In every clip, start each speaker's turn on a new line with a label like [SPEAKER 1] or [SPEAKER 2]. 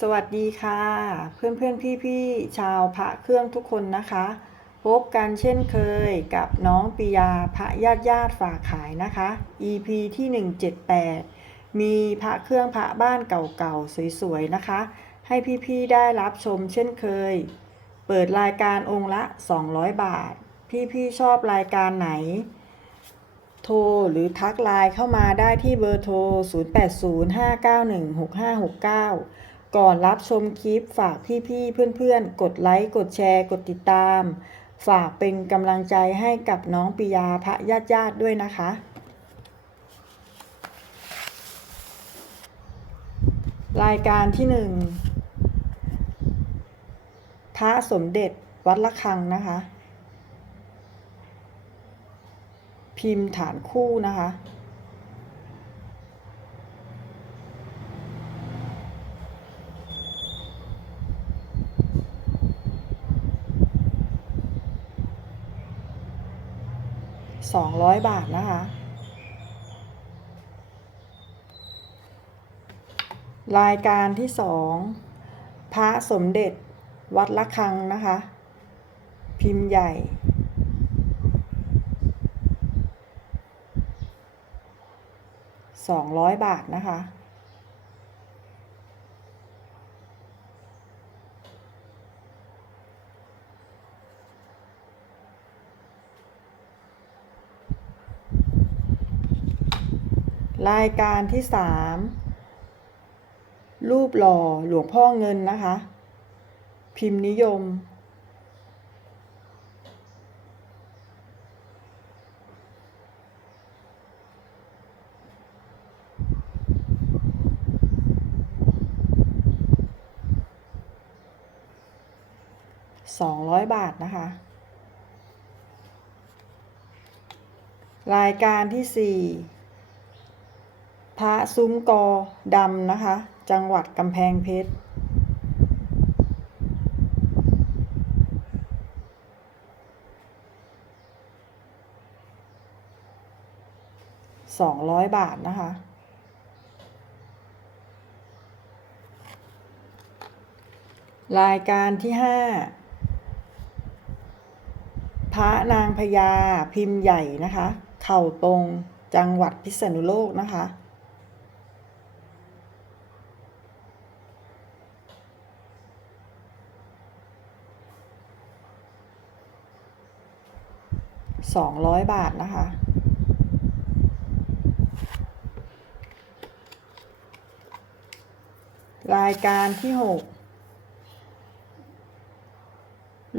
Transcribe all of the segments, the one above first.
[SPEAKER 1] สวัสดีค่ะ เพื่อนเพื่อนพี่พี่ชาวพระเครื่องทุกคนนะคะ พบกันเช่นเคยกับน้องปิยาพระญาติญาติฝากขายนะคะ EP ที่ 178 มีพระเครื่องพระบ้านเก่าๆ สวยๆ นะคะ ให้พี่ๆ ได้รับชมเช่นเคย เปิดรายการองค์ละ 200 บาท พี่ๆ ชอบรายการไหน โทรหรือทักไลน์เข้ามาได้ที่เบอร์โทร 0805916569 ก่อนรับชมคลิปฝากพี่ๆเพื่อนๆ กดไลค์ กดแชร์ กดติดตาม ฝากเป็นกำลังใจให้กับน้องปิยาพระญาติญาติๆด้วยนะคะ รายการที่หนึ่งพระสมเด็จวัดละคังนะคะ พิมพ์ฐานคู่นะคะ สองร้อยบาทนะคะ รายการที่สองพระสมเด็จวัดละคังนะคะ พิมพ์ใหญ่สองร้อยบาทนะคะ รายการที่สามรูปหล่อหลวงพ่อเงินนะคะ พิมพ์นิยม สองร้อยบาทนะคะ รายการที่สี่ พระซุ้มกอดำนะคะ จังหวัดกำแพงเพชร สองร้อยบาทนะคะ รายการที่ห้าพระนางพญาพิมพ์ใหญ่นะคะ เข่าตรงจังหวัดพิษณุโลกนะคะ สองร้อยบาทนะคะ รายการที่หก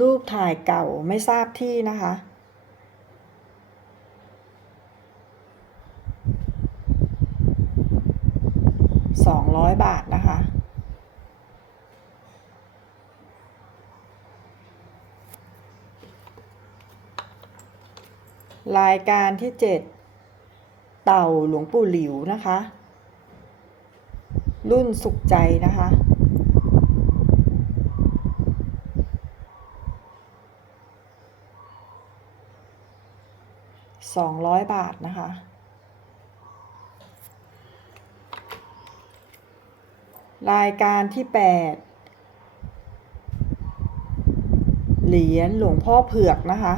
[SPEAKER 1] รูปถ่ายเก่าไม่ทราบที่นะคะ สองร้อยบาทนะคะ รายการที่เจ็ดเต่าหลวงปู่หลิวนะคะ รุ่นสุขใจนะคะ สองร้อยบาทนะคะ รายการที่แปดเหรียญหลวงพ่อเผือกนะคะ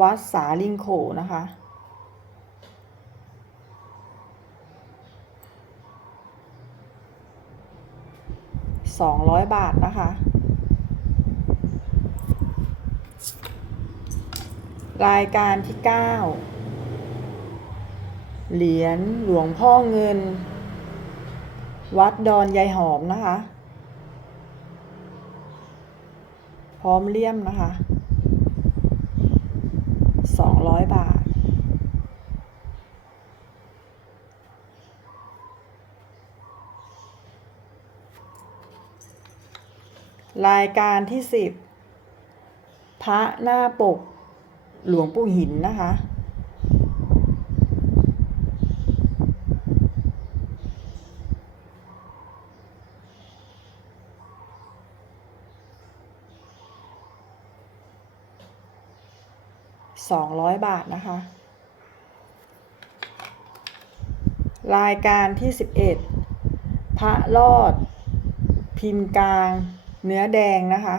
[SPEAKER 1] วัดสาลิงโขนะคะ สองร้อยบาทนะคะ รายการที่เก้าเหรียญหลวงพ่อเงิน วัดดอนยายหอมนะคะ พร้อมเลี่ยมนะคะ ร้อยบาท รายการที่สิบพระหน้าปกหลวงปู่หินนะคะ สองร้อยบาทนะคะ รายการที่ 11 พระรอด พิมพ์กลาง เนื้อแดงนะคะ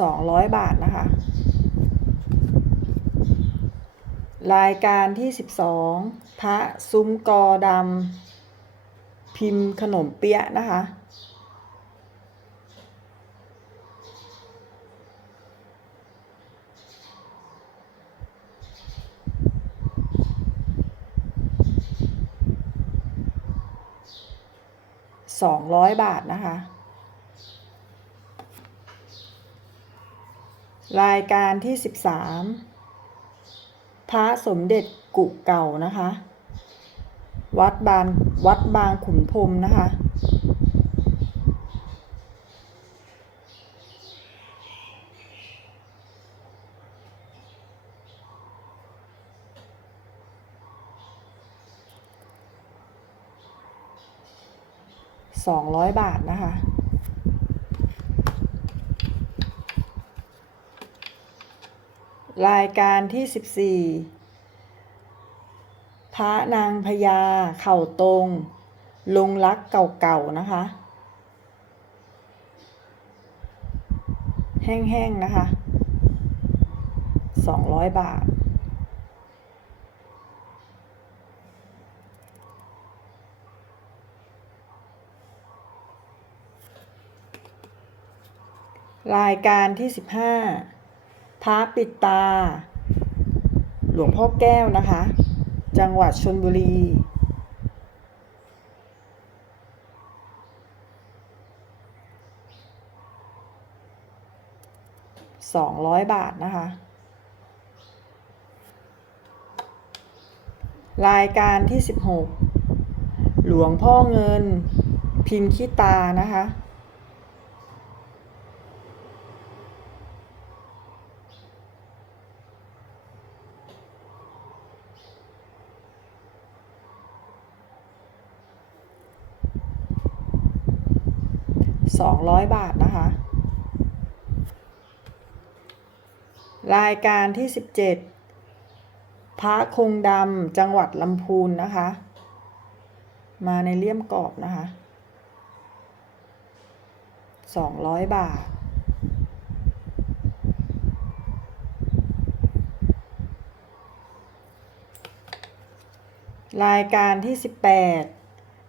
[SPEAKER 1] สองร้อยบาทนะคะ รายการที่สิบสองพระซุ้มกอดำพิมพ์ขนมเปี๊ยะนะคะ สองร้อยบาทนะคะ รายการที่สิบสาม พระสมเด็จกุเก่านะคะ วัดบางวัดบางขุนพรมนะคะ สองร้อยบาทนะคะ รายการที่สิบสี่พระนางพญาเข่าตรง ลงรักเก่าๆนะคะ แห้งๆนะคะสองร้อยบาทรายการที่สิบห้า พระปิดตา หลวงพ่อแก้วนะคะ จังหวัดชนบุรี สองร้อยบาทนะคะ รายการที่สิบหกหลวงพ่อเงินพิมพ์ขี้ตานะคะ สองร้อยบาทนะคะ รายการที่สิบเจ็ดพระคงดำจังหวัดลำพูนนะคะ มาในเลี่ยมกรอบนะคะสองร้อยบาทรายการที่สิบแปด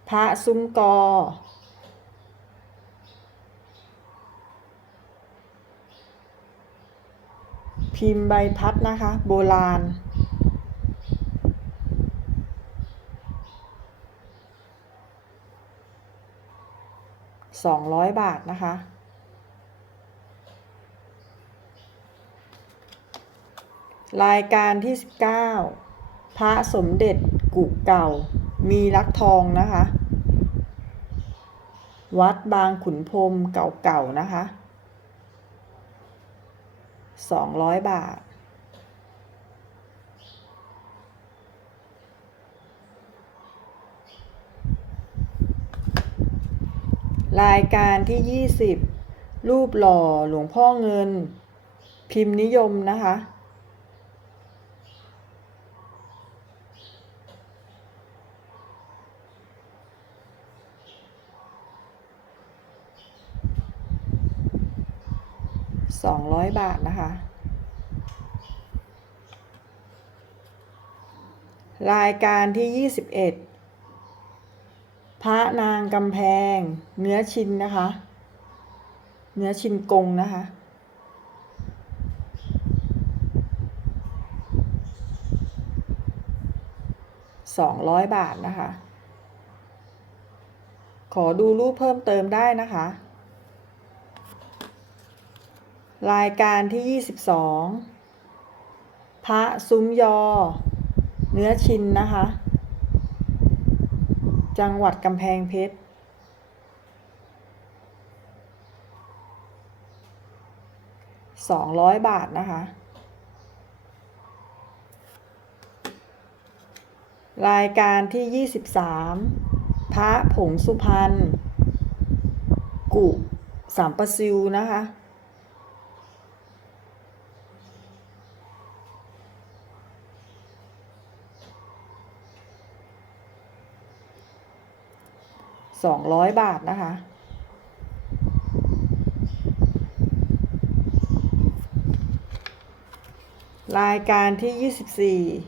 [SPEAKER 1] พระซุ้มกอ พิมพ์ใบพัดนะคะ โบราณ สองร้อยบาทนะคะ รายการที่สิบเก้าพระสมเด็จกุเก่า มีลักทองนะคะ วัดบางขุนพรมเก่าๆนะคะ สองร้อยบาท รายการที่ยี่สิบรูปหล่อหลวงพ่อเงิน พิมพ์นิยมนะคะ สองร้อยบาทนะคะ รายการที่ยี่สิบเอ็ดพระนางกำแพง เนื้อชินนะคะ เนื้อชินกงนะคะสองร้อยบาทนะคะ ขอดูรูปเพิ่มเติมได้นะคะ รายการที่ 22 พระซุ้มยอ เนื้อชินนะคะ จังหวัดกำแพงเพชร200บาทนะคะ รายการที่ 23 พระผงสุพรรณกุสามประซิวนะคะ สองร้อยบาทนะคะ รายการที่24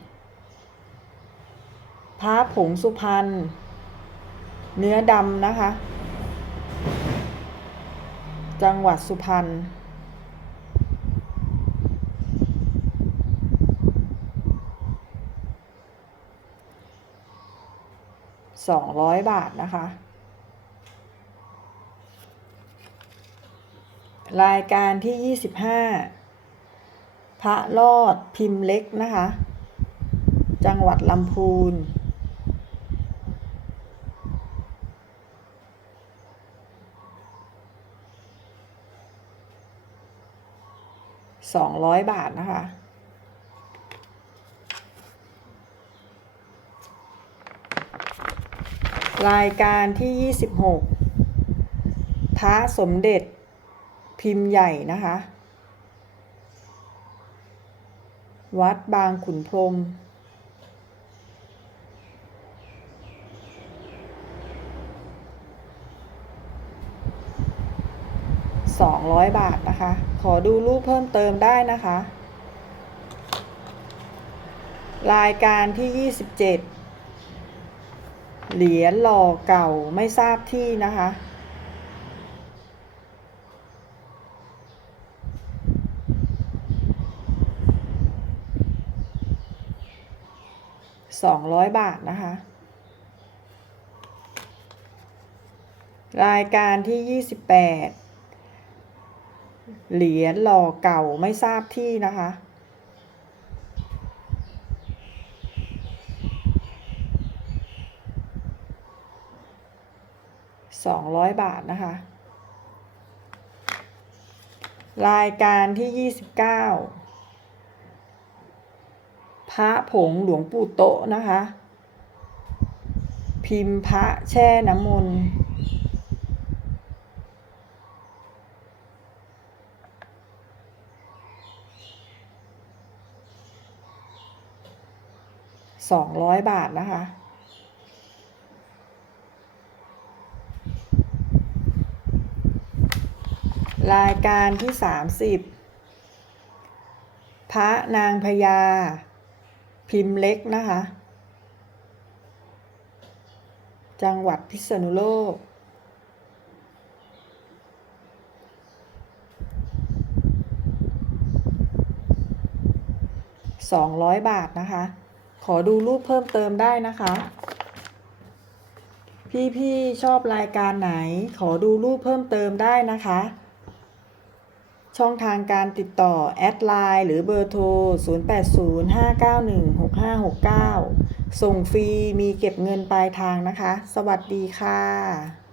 [SPEAKER 1] พระผงสุพรรณเนื้อดำนะคะ จังหวัดสุพรรณสองร้อยบาทนะคะ รายการที่ 25 พระรอดพิมพ์เล็กนะคะ จังหวัดลำพูน สองร้อยบาทนะคะรายการที่ 26พระสมเด็จ พิมพ์ใหญ่นะคะ วัดบางขุนพรมสองร้อยบาทนะคะ ขอดูรูปเพิ่มเติมได้นะคะ รายการที่27เหรียญหล่อเก่าไม่ทราบที่นะคะ สองร้อยบาทนะคะ รายการที่ยี่สิบแปดเหรียญหล่อเก่าไม่ทราบที่นะคะสองร้อยบาทนะคะ รายการที่ยี่สิบเก้า พระผงหลวงปู่โตะนะคะ พิมพ์พระแช่น้ำมนต์สองร้อยบาทนะคะรายการที่สามสิบพระนางพญา พิมพ์เล็กนะคะ จังหวัดพิษณุโลก สองร้อยบาทนะคะ ขอดูรูปเพิ่มเติมได้นะคะ พี่ ๆ ชอบรายการไหน ขอดูรูปเพิ่มเติมได้นะคะ ช่องทางการติดต่อ แอดไลน์หรือเบอร์โทร 0805916569 ส่งฟรีมีเก็บเงินปลายทางนะคะ สวัสดีค่ะ